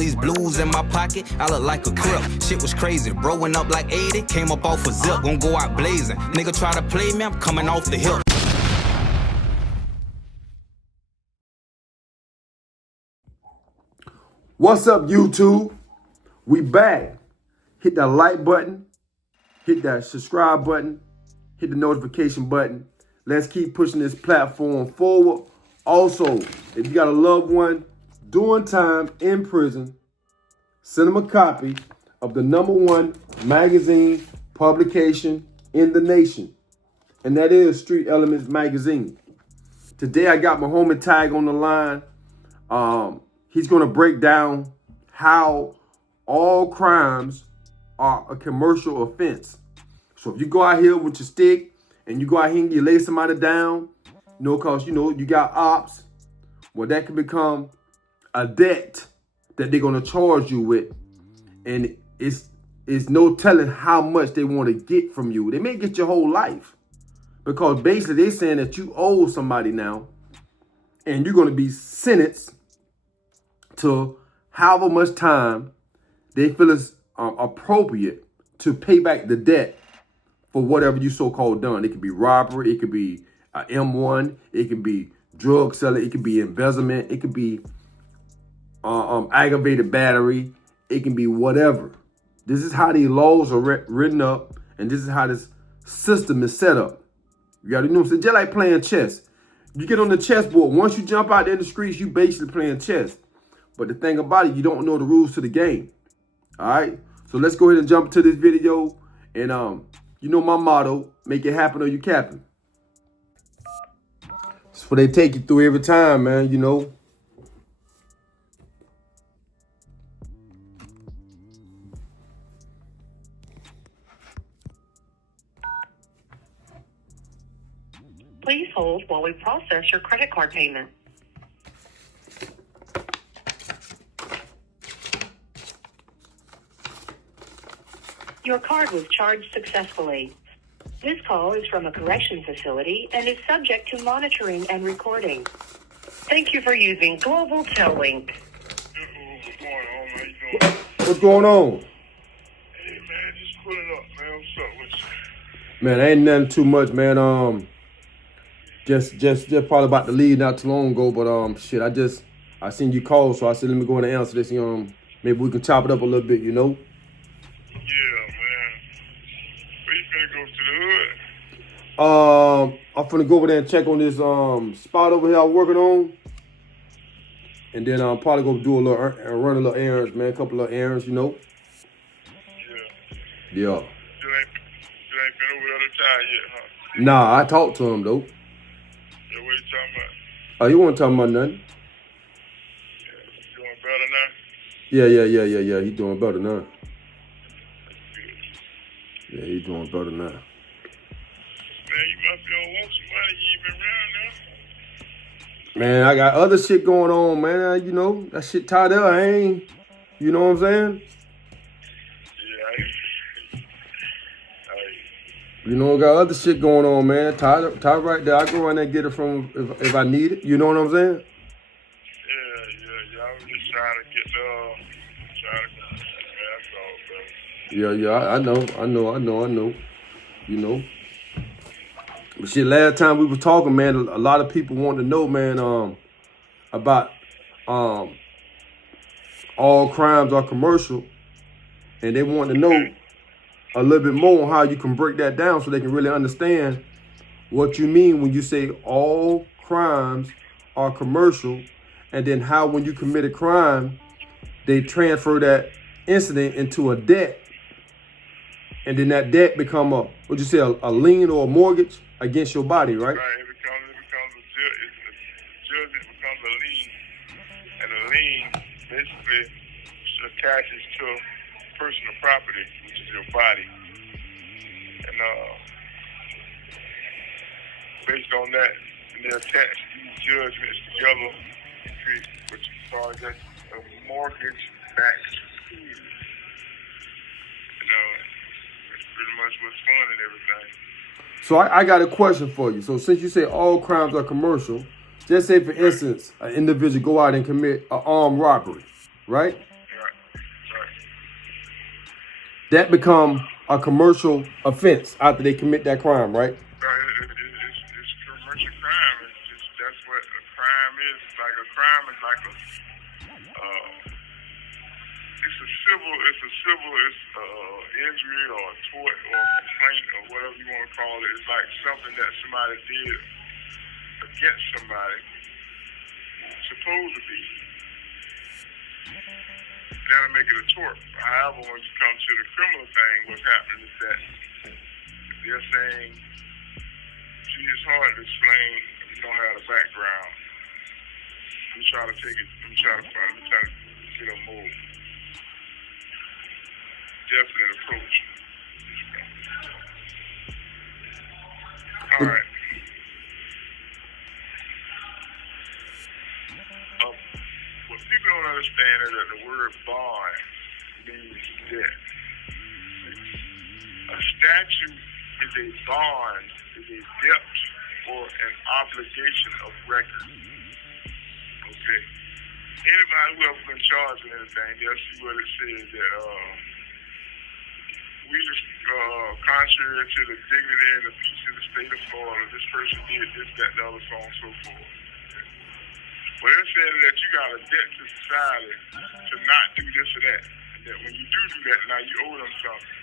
These blues in my pocket, I look like a crip. Shit was crazy, growing up like 80, came up off a zip, gon' go out blazing. Nigga try to play me, I'm coming off the hip. What's up, YouTube? We back. Hit that like button, hit that subscribe button, hit the notification button. Let's keep pushing this platform forward. Also, if you got a loved one doing time in prison, send them a copy of the #1 magazine publication in the nation, and that is Street Elements Magazine. Today, I got my homie Tag on the line. He's going to break down how all crimes are a commercial offense. So if you go out here with your stick and you go out here and you lay somebody down, because, you got ops, well, that can become a debt that they're going to charge you with. And it's no telling how much they want to get from you. They may get your whole life, because basically they're saying that you owe somebody now, and you're going to be sentenced to however much time they feel is appropriate to pay back the debt for whatever you so-called done. It could be robbery, it could be M1, it could be drug selling, it could be embezzlement, it could be aggravated battery, it can be whatever. This is how these laws are written up, and this is how this system is set up. You got to know, just like playing chess. You get on the chessboard, once you jump out there in the streets, you basically playing chess. But the thing about it, you don't know the rules to the game. All right? So let's go ahead and jump into this video. And you know my motto, make it happen or you capping. That's what they take you through every time, man, Please hold while we process your credit card payment. Your card was charged successfully. This call is from a correction facility and is subject to monitoring and recording. Thank you for using Global Tellink. What's going on? Hey, man, just pulling up, man. What's up with you? Man, ain't nothing too much, man. Just probably about to leave not too long ago, but shit, I seen you call, so I said let me go in and answer this. Maybe we can chop it up a little bit, Yeah, man. Where you finna go, to the hood? I'm finna go over there and check on this spot over here I'm working on, and then I'll probably go do run a little errands, man. A couple of errands, Yeah. Yeah. You ain't been over the other side yet, huh? Nah, I talked to him though. Yeah, what you talking about? Oh, you wasn't talking about nothing? Yeah, doing better now? Yeah. He doing better now. Good. Yeah, he doing better now. Man, you must be on want somebody. You ain't been around now. Man, I got other shit going on, man. That shit tied up. I ain't, you know what I'm saying? Yeah, I got other shit going on, man. Tied right there. I go around there and get it from if I need it. You know what I'm saying? Yeah. I was just trying to get man, that's all, bro. Yeah. But shit, last time we was talking, man, a lot of people want to know, man, about all crimes are commercial, and they want to know a little bit more on how you can break that down so they can really understand what you mean when you say all crimes are commercial, and then how when you commit a crime, they transfer that incident into a debt, and then that debt become a lien or a mortgage against your body, right? Right, it becomes the judgment becomes a lien, and a lien basically attaches to personal property, which is your body, and based on that, they attach these judgments together to create what you call just a mortgage-backed security. That's pretty much what's fun and everything. So I got a question for you. So since you say all crimes are commercial, just say for instance, an individual go out and commit an armed robbery, right? Right. that become a commercial offense after they commit that crime, right? It's commercial crime. It's just that's what a crime is. It's like a crime is like a injury or a tort or a complaint or whatever you want to call it. It's like something that somebody did against somebody, supposed to be. That'll make it a tort. However, when you come to the criminal thing, what's happening is that they're saying, gee, it's hard to explain if you don't have the background. We try to take it, we try to get a more definite approach. All right. What people don't understand is that the word bond means debt. A statute is a bond, is a debt or an obligation of record. Okay. Anybody who ever been charged with anything, they'll see what it says that we just contrary to the dignity and the peace of the state of Florida, this person did this, that, the other, so on and so forth. But it says that you got a debt to society to not do this or that. And that when you do that, now you owe them something.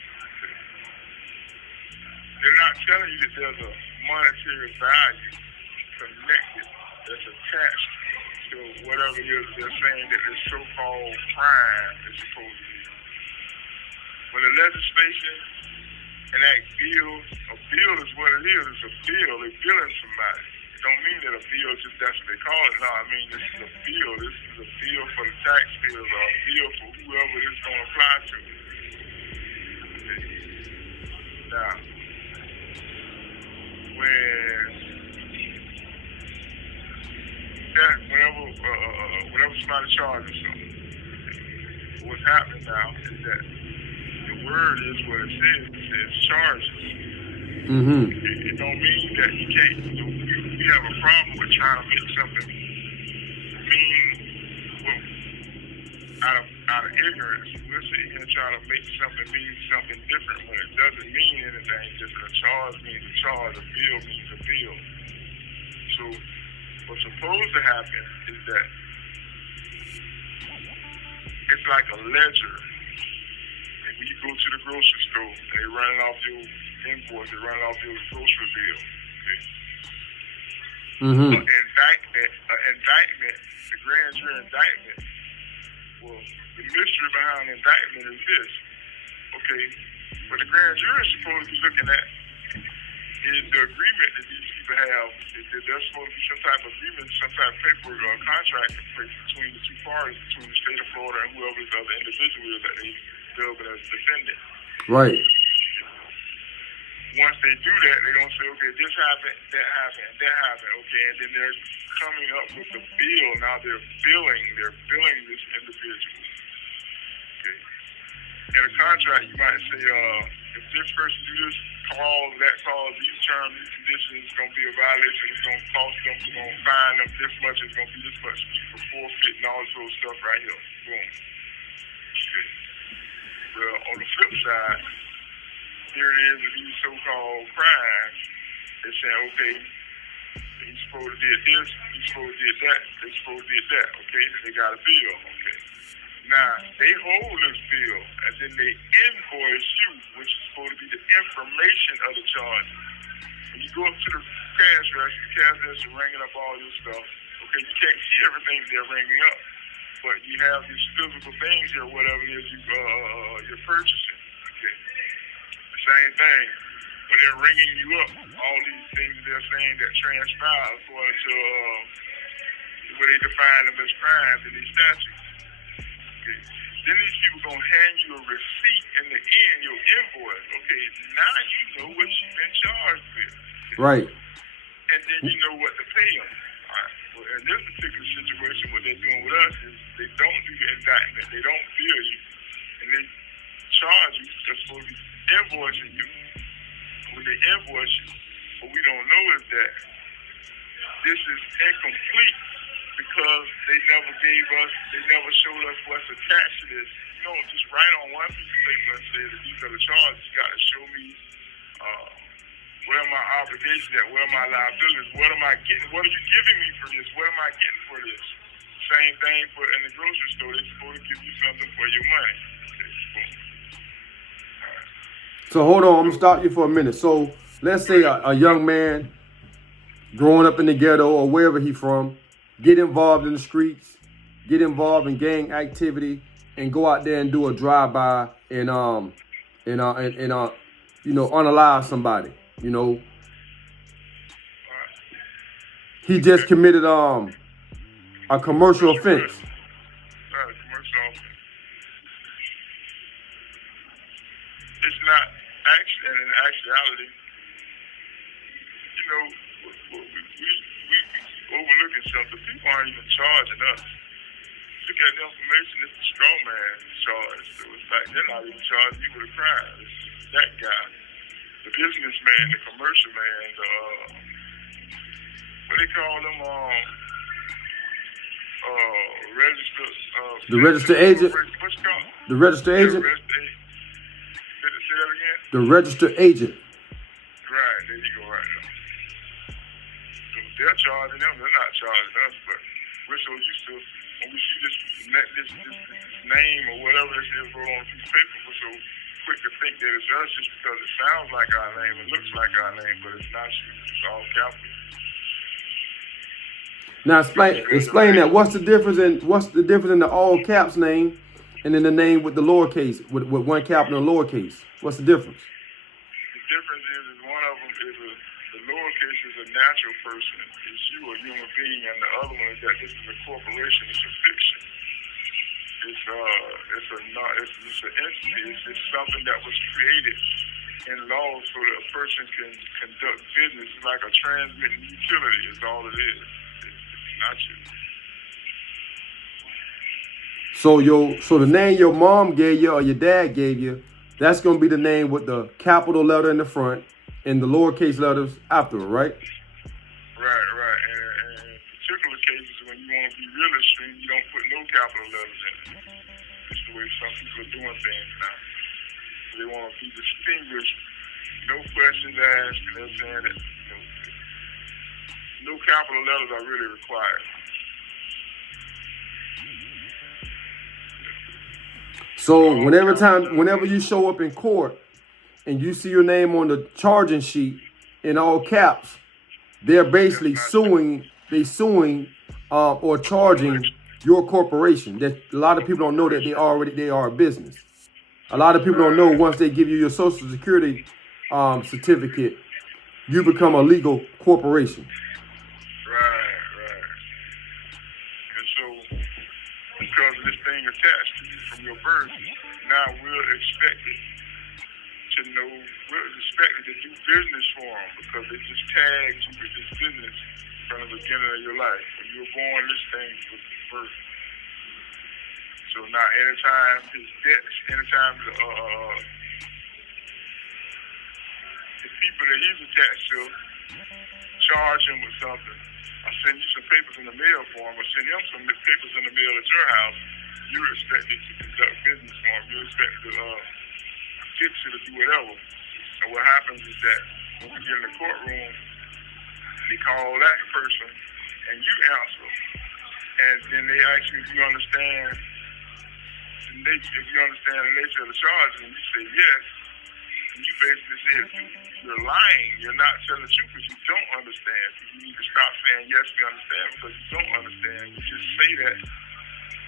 They're not telling you that there's a monetary value connected that's attached to whatever it is they're saying that this so-called crime is supposed to be. When the legislation enacts bills, a bill is what it is. It's a bill. They're billing somebody. It don't mean that a bill just that's what they call it. No, I mean this is a bill. This is a bill for the taxpayers or a bill for whoever it's going to apply to. Okay. Now, whenever somebody charges something, what's happening now is that the word is what it says. It says charges. Mm-hmm. It don't mean that you can't. We have a problem with trying to make something mean, well, out of ignorance. We'll sit here and try to make something mean something different when it doesn't mean anything different. A charge means a charge. A bill means a bill. So what's supposed to happen is that it's like a ledger. And when you go to the grocery store, they running off your invoice, they running off your grocery bill. Okay. Mm-hmm. An indictment, the grand jury indictment. Well, the mystery behind the indictment is this. Okay, what the grand jury is supposed to be looking at is the agreement that these people have. That there's supposed to be some type of agreement, some type of paperwork or a contract in place between the two parties, between the state of Florida and whoever the other individual is that they dubbed as defendant. Right. Once they do that, they're going to say, okay, this happened, that happened, that happened, okay, and then they're coming up with the bill. Now they're billing this individual. Okay. In a contract, you might say, if this person do this clause, that clause, these terms, these conditions, it's going to be a violation, it's going to cost them, it's going to fine them this much, it's going to be this much for forfeit and all this sort of stuff right here. Boom. Okay. Well, on the flip side, here it is with these so-called crimes. They're saying, okay, he's supposed to did this, he's supposed to did that, they're supposed to did that, okay? They got a bill, okay? Now, they hold this bill, and then they invoice you, which is supposed to be the information of the charge. When you go up to the cash register is ringing up all your stuff. Okay, you can't see everything they're ringing up, but you have these physical things here, whatever it is you're purchasing, okay? Same thing. When they're ringing you up, all these things they're saying that transpire according to where they define them as crimes in these statutes. Okay. Then these people gonna hand you a receipt in the end, your invoice. Okay, now you know what you've been charged with. Right. And then you know what to pay them. All right. Well, in this particular situation, what they're doing with us is they don't do the indictment, they don't bill you, and they charge you. They're supposed to be invoicing you. When they invoice you, what we don't know is that this is incomplete because they never showed us what's attached to this. You don't just write on one piece of paper and say that these are the charges. You got to show me where are my obligations at, where are my liabilities, what am I getting, what are you giving me for this, what am I getting for this? Same thing for in the grocery store. They're supposed to give you something for your money. So hold on, I'm gonna stop you for a minute. So let's say a young man growing up in the ghetto or wherever he from, get involved in the streets, get involved in gang activity, and go out there and do a drive-by and unalive somebody. You know, he just committed a commercial offense. Commercial offense. It's not actually, in actuality, you know, we overlooking something. People aren't even charging us. Look at the information, it's the strong man charge. So it's like they're not even charging you with a crime. It's that guy, the businessman, the commercial man, what they call them, the registered agent. What's it called? The registered agent. Say that again? The registered agent. Right, there you go, right now. So they're charging them, they're not charging us, but we're so used to, when we see this name or whatever it is wrote on a piece of paper, we're so quick to think that it's us just because it sounds like our name, it looks like our name, but it's not you. It's all capital. Now explain that. What's the difference in the all caps name and then the name with the lowercase, with one capital and lowercase? What's the difference? The difference is one of them is the lowercase is a natural person. It's you, a human being, and the other one is that this is a corporation. It's a fiction. It's an entity. It's something that was created in law so that a person can conduct business. It's like a transmitting utility. Is all it is. It's not you. So the name your mom gave you or your dad gave you, that's gonna be the name with the capital letter in the front and the lowercase letters after it, right? Right. And in particular cases, when you want to be real extreme, you don't put no capital letters in it. It's the way some people are doing things now. They want to be distinguished, no questions asked, and they're saying that no capital letters are really required. So whenever you show up in court and you see your name on the charging sheet in all caps, they're basically suing or charging your corporation. That a lot of people don't know that they are a business. A lot of people don't know once they give you your Social Security certificate, you become a legal corporation. Right. And so, because of this thing attached to you from your birth, now we're expected to do business for them because they just tagged you with this business from the beginning of your life. When you were born, this thing was birth. So now, anytime his debts, anytime the people that he's attached to charge him with something, I send you some papers in the mail for him, or send him some papers in the mail at your house, you're expected to conduct business for him. You're expected to fix it or do whatever. And what happens is that when we get in the courtroom, they call that person, and you answer. And then they ask you if you understand the nature of the charges, and you say yes. And you basically say you're lying. You're not telling the truth because you don't understand. You need to stop saying yes, we understand, because you don't understand. You just say that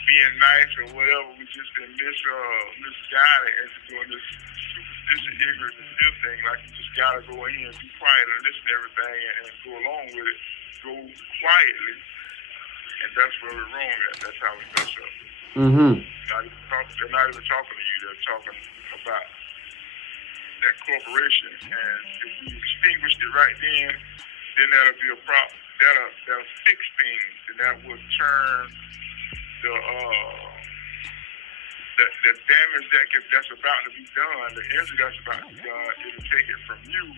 being nice or whatever. We just been misguided into doing this superstitious, ignorant, and still thing. Like you just gotta go in and be quiet and listen to everything and go along with it. Go quietly, and that's where we're wrong at. That's how we mess up. Mm-hmm. They're not even talking to you. They're talking about that corporation. And if we extinguished it right then that'll be a problem. That'll fix things, and that will turn the damage that's about to be done, the injury that's about to be done. It'll take it from you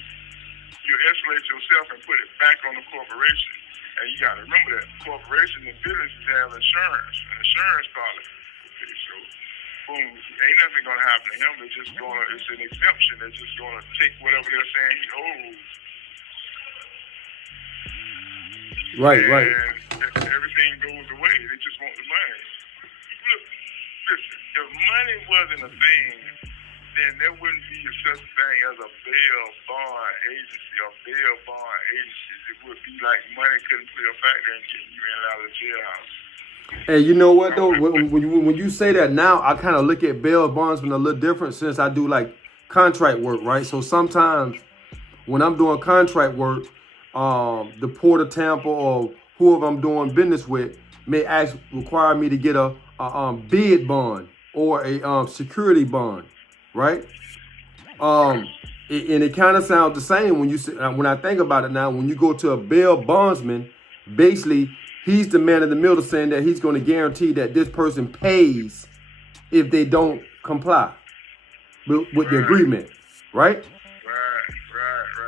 you isolate yourself and put it back on the corporation. And you got to remember that corporations and businesses have insurance, an insurance policy. Okay, so boom, ain't nothing gonna happen to him. It's an exemption. They're just gonna take whatever they're saying he owes. Right, and right. everything goes away. They just want the money. Look, listen, if money wasn't a thing, then there wouldn't be such a thing as a bail bond agency or bail bond agencies. It would be like money couldn't play a factor in getting you in and out of the jailhouse. Hey, you know what though? When you say that now, I kind of look at bail bondsmen a little different since I do like contract work, right? So sometimes when I'm doing contract work, the Port of Tampa or whoever I'm doing business with may require me to get a bid bond or a security bond, right? And it kind of sounds the same when I think about it now. When you go to a bail bondsman, basically he's the man in the middle saying that he's going to guarantee that this person pays if they don't comply with the agreement, right? Right.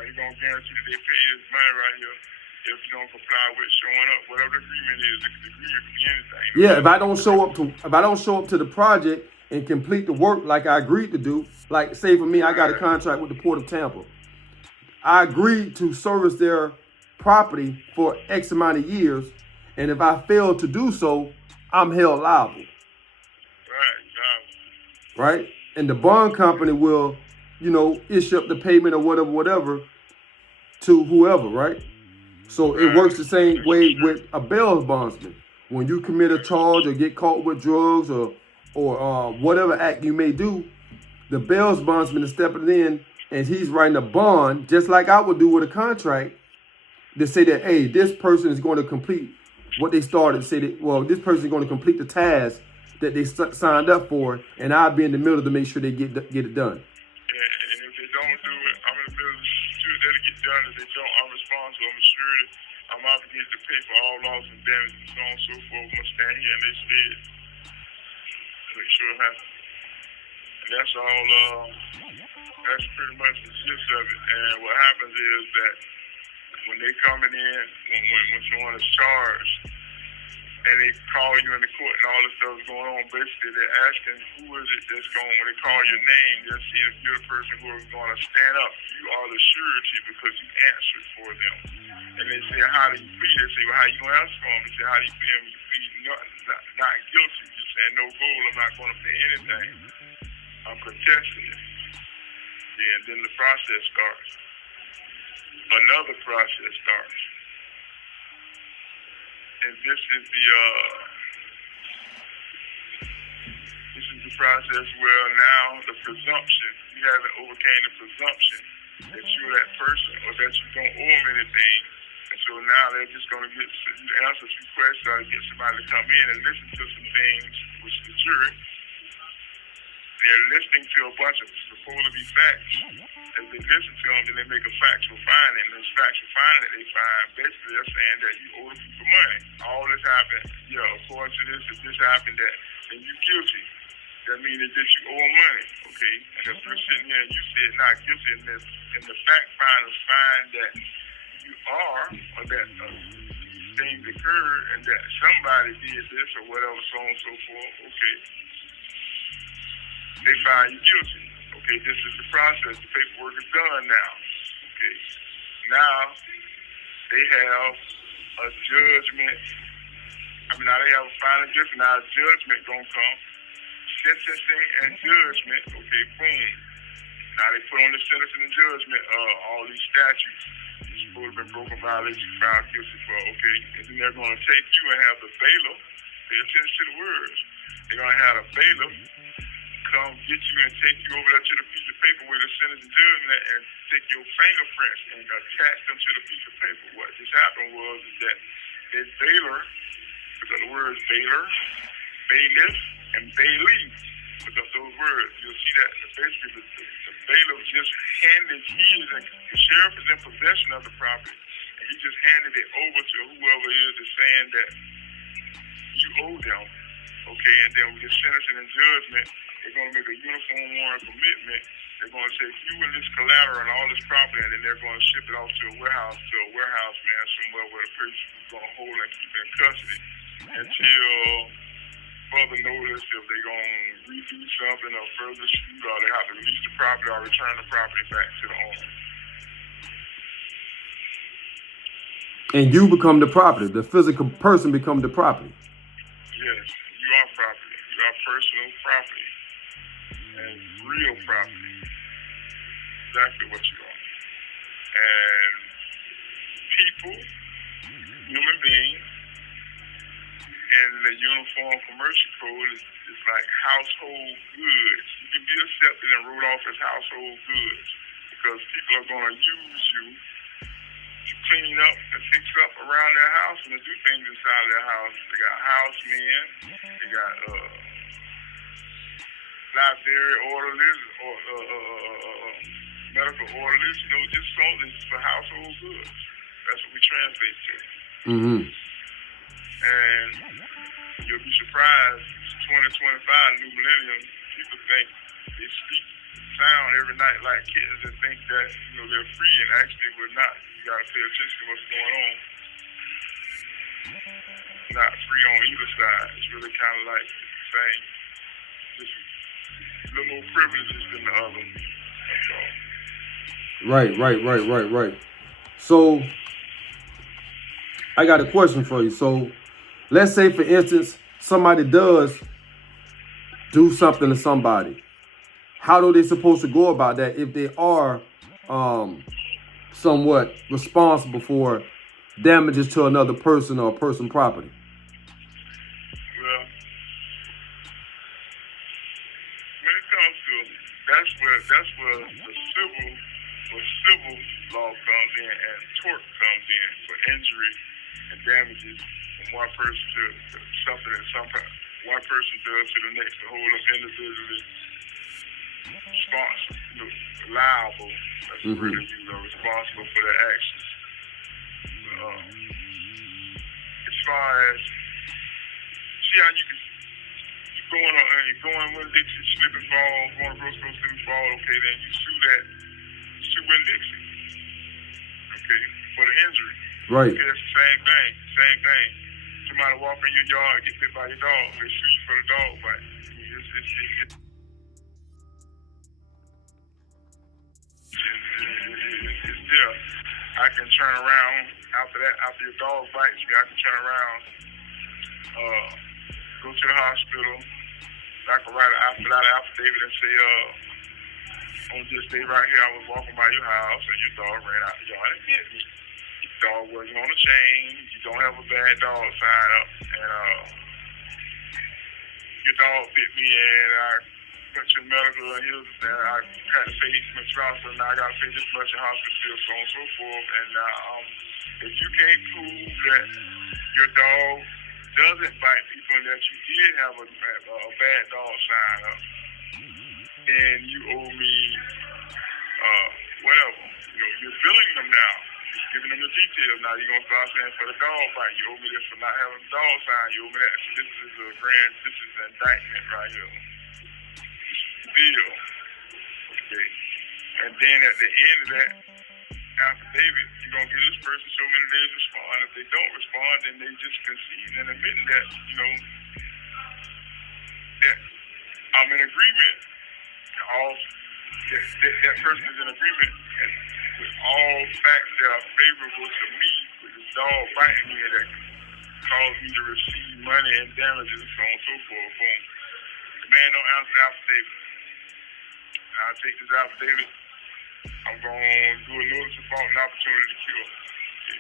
He's going to guarantee that they pay his money right here if you don't comply with showing up. Whatever the agreement is, the agreement could be anything. Yeah, if I don't show up to the project and complete the work like I agreed to do, like say for me, I got a contract with the Port of Tampa. I agreed to service their property for X amount of years, and if I fail to do so, I'm held liable. Right? And the bond company will, issue up the payment or whatever to whoever, right? So it works the same way with a bail bondsman. When you commit a charge or get caught with drugs or whatever act you may do, the bail bondsman is stepping in and he's writing a bond, just like I would do with a contract, to say that, hey, this person is going to complete what they started. Say that, well, this person is going to complete the task that they signed up for, and I'll be in the middle to make sure they get it done. And if they don't do it, I'm in the middle to sure that'll get done. If they don't, I'm responsible. I'm sure I'm obligated to pay for all loss and damage and so on and so forth. I'm going to stand here in their stead to make sure it happens. And that's all, that's pretty much the gist of it. And what happens is that when they coming in, when someone is charged, and they call you in the court and all this stuff is going on, basically they're asking who is it that's going, when they call your name, they're seeing if you're the person who is going to stand up. You are the surety because you answered for them. And they say, how do you plead? They say, well, how you going to answer for them? They say, how do you plead? You plead not guilty. You're saying no goal, I'm not going to pay anything. I'm contesting it. Yeah, and then the process starts. Another process starts. And this is the process where now the presumption, you haven't overcame the presumption that you're that person or that you don't owe them anything. And so now they're just going to answer some questions or get somebody to come in and listen to some things, which the jury, they're listening to a bunch of supposed to be facts. As they listen to them, then they make a factual finding. And this factual finding that they find, basically they're saying that you owe the people money. All this happened, according to this, if this happened, then you're guilty. That means that you owe them money, okay? And if you're sitting here and you said not guilty in this, and the fact finders find that you are, or that things occurred, and that somebody did this or whatever, so on and so forth, okay? They find you guilty. Okay, this is the process. The paperwork is done now. Okay. Now they have a judgment. Now they have a final judgment. Now a judgment gonna come. Sentencing and judgment. Okay, boom. Now they put on the sentencing and judgment all these statutes. You're supposed to have been broken violation, found guilty for, okay. And then they're gonna take you and have the bailiff. Pay attention to the words. They're gonna have a bailiff come get you and take you over there to the piece of paper where the sentence and judgment and take your fingerprints and attach them to the piece of paper. What just happened was that this bailiff, because the words bailiff, bailiff, and bailiff, look up those words, you'll see that basically the bailiff just handed the sheriff is in possession of the property, and he just handed it over to whoever is saying that you owe them. Okay, and then with the sentencing and judgment, they're going to make a uniform warrant commitment. They're going to take you and this collateral and all this property, and then they're going to ship it off to a warehouse man somewhere where the person is going to hold and keep it in custody until further notice if they're going to redo something or further shoot, or they have to release the property or return the property back to the owner. And you become the property. The physical person become the property. Yes, you are property. You are personal property. And real property. Exactly what you are. And people, human beings, in the Uniform Commercial Code is like household goods. You can be accepted and wrote off as household goods because people are going to use you to clean up and fix up around their house and to do things inside of their house. They got housemen, they got library orderlies, or medical orderlies, just something for household goods. That's what we translate to. Mm-hmm. And you'll be surprised, 2025, new millennium, people think they speak sound every night like kittens and think that, they're free, and actually we're not. You gotta pay attention to what's going on. Not free on either side. It's really kind of like the same. Just a little more privileges than the other. That's all. Right. So, I got a question for you. So, let's say, for instance, somebody does do something to somebody. How are they supposed to go about that if they are somewhat responsible for damages to another person or person property? Well, when it comes to that's where the civil law comes in and tort comes in for injury and damages from one person to something that one person does to the next to hold them individually responsible, liable. That's the word they use, responsible for their actions. As far as see how you going when Dixie slip and fall, going to Roscoe slip and fall. Okay, then you sue Winn-Dixie. Okay, for the injury. Right. Okay, it's the same thing. Somebody walk in your yard and get bit by your dog. They sue you for the dog bite. It's there. I can turn around after your dog bites me. I can turn around, go to the hospital. I can write an affidavit and say, on this day right here, I was walking by your house and your dog ran out the yard and bit me. Your dog wasn't on a chain. You don't have a bad dog sign up, and your dog bit me, and I went to medical, and I had to pay much hospital. Now I got to pay this much in hospital bill, so on and so forth. And if you can't prove that your dog doesn't bite people and that you did have a bad dog sign up, then you owe me whatever. You're billing them now. You're giving them the details. Now you're gonna start saying for the dog bite, you owe me this for not having a dog sign. You owe me that. So this is an indictment right here. Bill. Okay. And then at the end of that affidavit, you're gonna give this person so many days to respond. If they don't respond, then they just concede and admit that, that I'm in agreement. That person is in agreement and with all facts that are favorable to me, with this dog biting me that caused me to receive money and damages and so on and so forth. Boom. The man don't answer the affidavit. I'll take this affidavit. I'm going to do a notice of fault and opportunity to cure. Okay.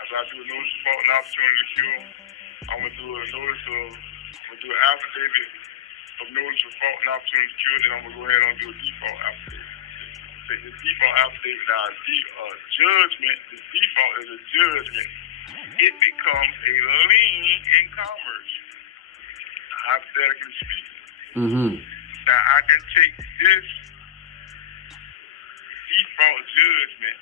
After I do a notice of fault and opportunity to cure, I'm going to do an affidavit of notice of fault and opportunity to cure, then I'm going to go ahead and do a default affidavit. Take the default affidavit now, judgment, the default is a judgment. It becomes a lien in commerce, hypothetically speaking. Mm-hmm. Now, I can take this default judgment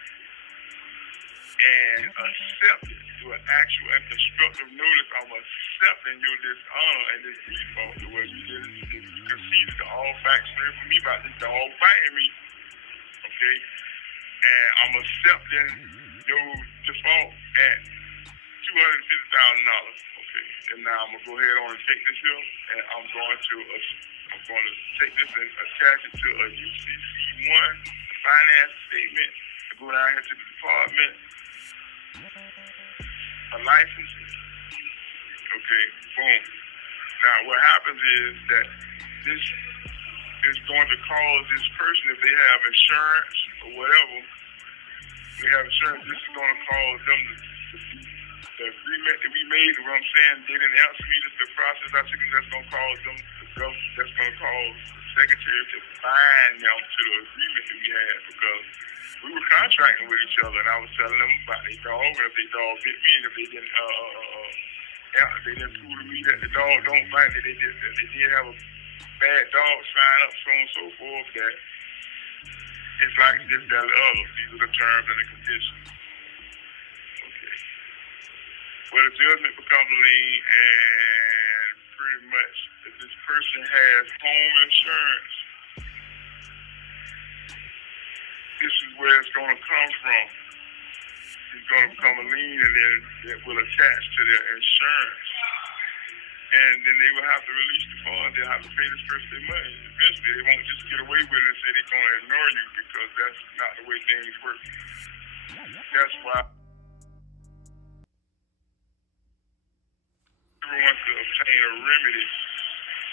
and accept it. do an actual and constructive notice of accepting your dishonor and this default. The way you did it, you conceded to all facts straight for me about this dog biting me. Okay? And I'm accepting your default at $250,000. Okay. And now I'm gonna go ahead on and take this here, and I'm going to take this and attach it to a UCC1 finance statement. And go down here to the department of licensing. Okay. Boom. Now what happens is that this is going to cause this person, if they have insurance or whatever, they have insurance, this is going to cause them the agreement that we made, you know what I'm saying, they didn't answer me, the process I took, that's going to cause them, that's going to cause the secretary to bind them to the agreement that we had, because we were contracting with each other, and I was telling them about their dog, and if their dog bit me, and if they didn't prove to me that the dog don't bite, that they did have a bad dog sign up, so on and so forth, that it's like this, that, or the other. These are the terms and the conditions. Okay. Well, the judgment becomes a lien, and pretty much, if this person has home insurance, this is where it's going to come from. It's going to become a lien, and then it will attach to their insurance. And then they will have to release the funds. They'll have to pay this person their money. Eventually, they won't just get away with it and say they're going to ignore you, because that's not the way things work. That's why everyone wants to obtain a remedy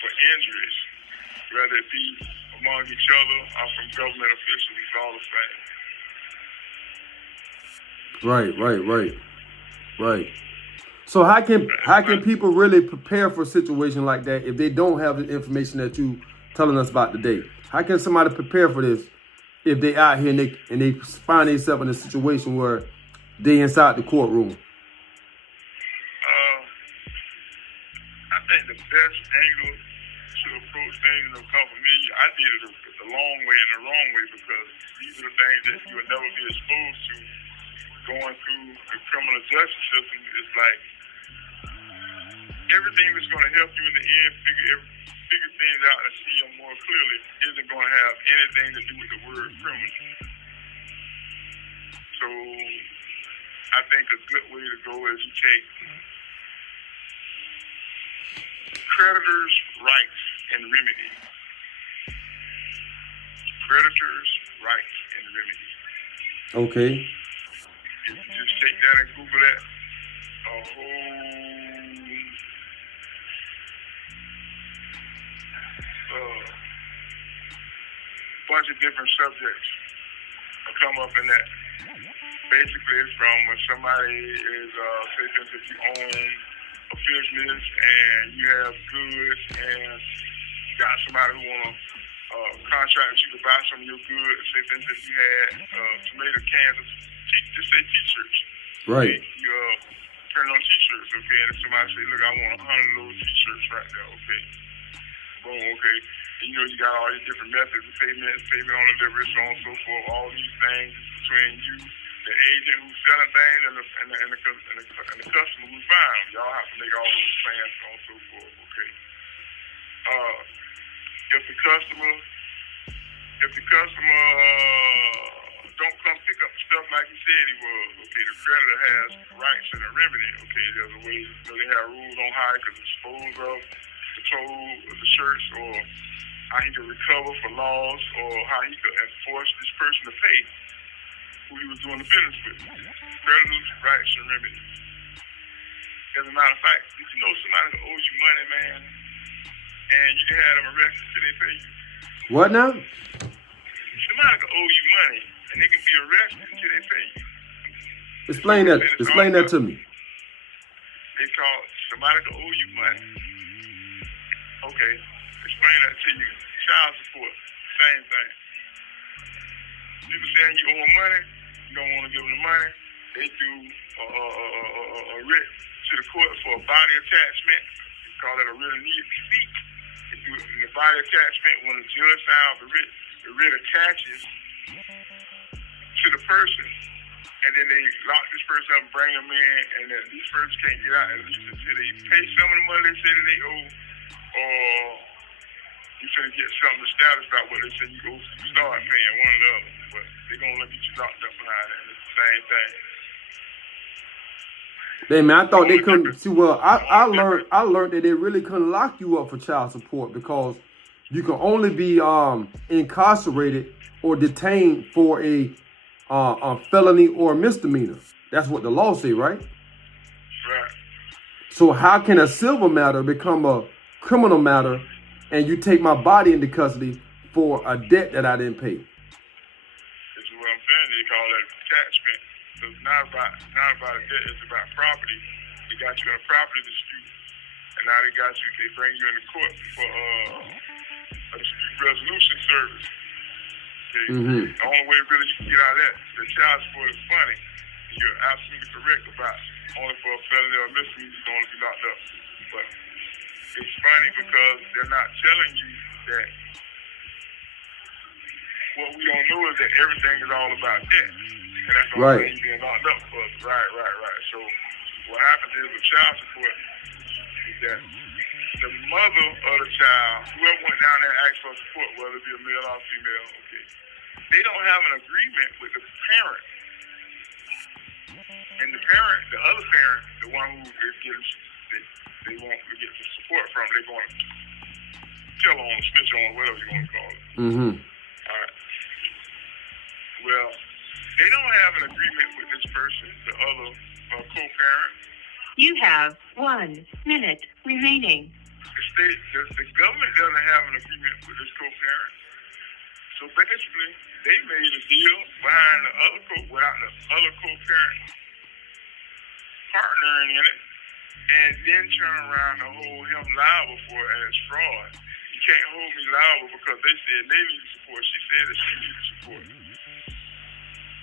for injuries, whether it be among each other or from government officials. It's all the same. Right. So how can people really prepare for a situation like that if they don't have the information that you telling us about today? How can somebody prepare for this if they out here and they find themselves in a situation where they inside the courtroom? I think the best angle to approach things that come from me, I did it the long way and the wrong way, because these are the things that you will never be exposed to going through the criminal justice system. It's like everything that's going to help you in the end figure things out and see them more clearly isn't going to have anything to do with the word criminal. So I think a good way to go is you take creditors' rights and remedies. Creditors' rights and remedies. Okay. If you just take that and Google that, a whole bunch of different subjects will come up in that. Basically, it's from when somebody is, say for instance, if you own a business and you have goods and you got somebody who want to contract you to buy some of your goods. Say for instance, you had tomato cans of just say t-shirts. Right. You turn on t-shirts, okay, and if somebody say, look, I want 100 of those t-shirts right there, okay. Boom, okay. And you know you got all these different methods of payment on delivery, so on and so forth. All these things between you, the agent who's selling things, and the customer who's buying them. Y'all have to make all those plans, so on and so forth, okay. If the customer don't come pick up stuff like he said he was, okay, the creditor has rights and a remedy, okay. There's a way, they have rules on how he can dispose of the clothes or the shirts, or how he can recover for loss, or how he could enforce this person to pay who he was doing the business with. Creditors' rights and remedies. As a matter of fact, if you know somebody that owes you money, man, and you can have them arrested till they pay you. What now? Somebody can owe you money, and they can be arrested until they pay you. Explain that to me. They call somebody can owe you money. Okay, explain that to you. Child support, same thing. People saying you owe them money, you don't want to give them the money. They do a writ to the court for a body attachment. They call that a writ of need seek. They do it in the body attachment. When the judge signs the writ attaches to the person and then they lock this person up and bring them in, and then this person can't get out at least until they pay some of the money they say that they owe, or you finna get something established about what they say you owe, so you start paying one or the other. But they're gonna let you locked up behind that. It's the same thing. Hey man, I thought they couldn't see. Well, I learned that they really couldn't lock you up for child support because you can only be incarcerated or detained for a felony or a misdemeanor. That's what the law say, right? Right. So how can a civil matter become a criminal matter, and you take my body into custody for a debt that I didn't pay? This is what I'm saying. They call that attachment. So it's not about a debt. It's about property. They got you in a property dispute, and now they bring you into court for a dispute resolution service. Okay? The only way really you can get out of that, the child support is funny. You're absolutely correct about only for a felony or a misdemeanor you can only be locked up. But it's funny because they're not telling you that. What we don't know is that everything is all about debt. And that's the only thing you're being locked up for. Right. So what happens is with child support is that the mother of the child, whoever went down there and asked for support, whether it be a male or female, okay, they don't have an agreement with the parent. And the parent, the other parent, the one who is getting, they want to get some support from, they're going to tell on, snitch on, whatever you want to call it. All right. Well, they don't have an agreement with this person, the other co-parent. You have 1 minute remaining. The government doesn't have an agreement with this co-parent. So basically, they made a deal behind the other without the other co-parent partnering in it, and then turn around and hold him liable for it as fraud. You can't hold me liable because they said they need support. She said that she needed support.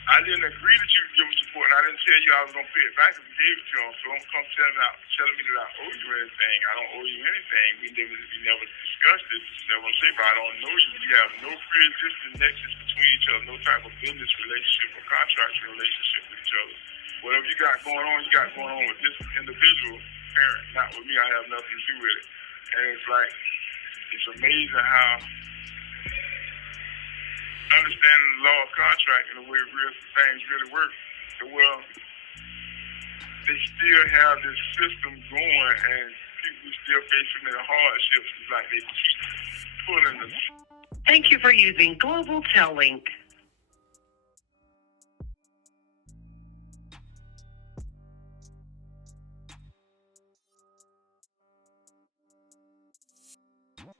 I didn't agree that you would give them support, and I didn't tell you I was going to pay it back if you gave it to them. So don't come telling me that I owe you anything. I don't owe you anything. We never discussed this. Never going to say, but I don't know you. We have no pre-existing nexus between each other, no type of business relationship or contractual relationship with each other. Whatever you got going on with this individual parent, not with me. I have nothing to do with it. And it's amazing how understanding the law of contract and the way real things really work, well, they still have this system going, and people still face so many hardships. It's like they keep pulling the. Thank you for using Global Tel Link. You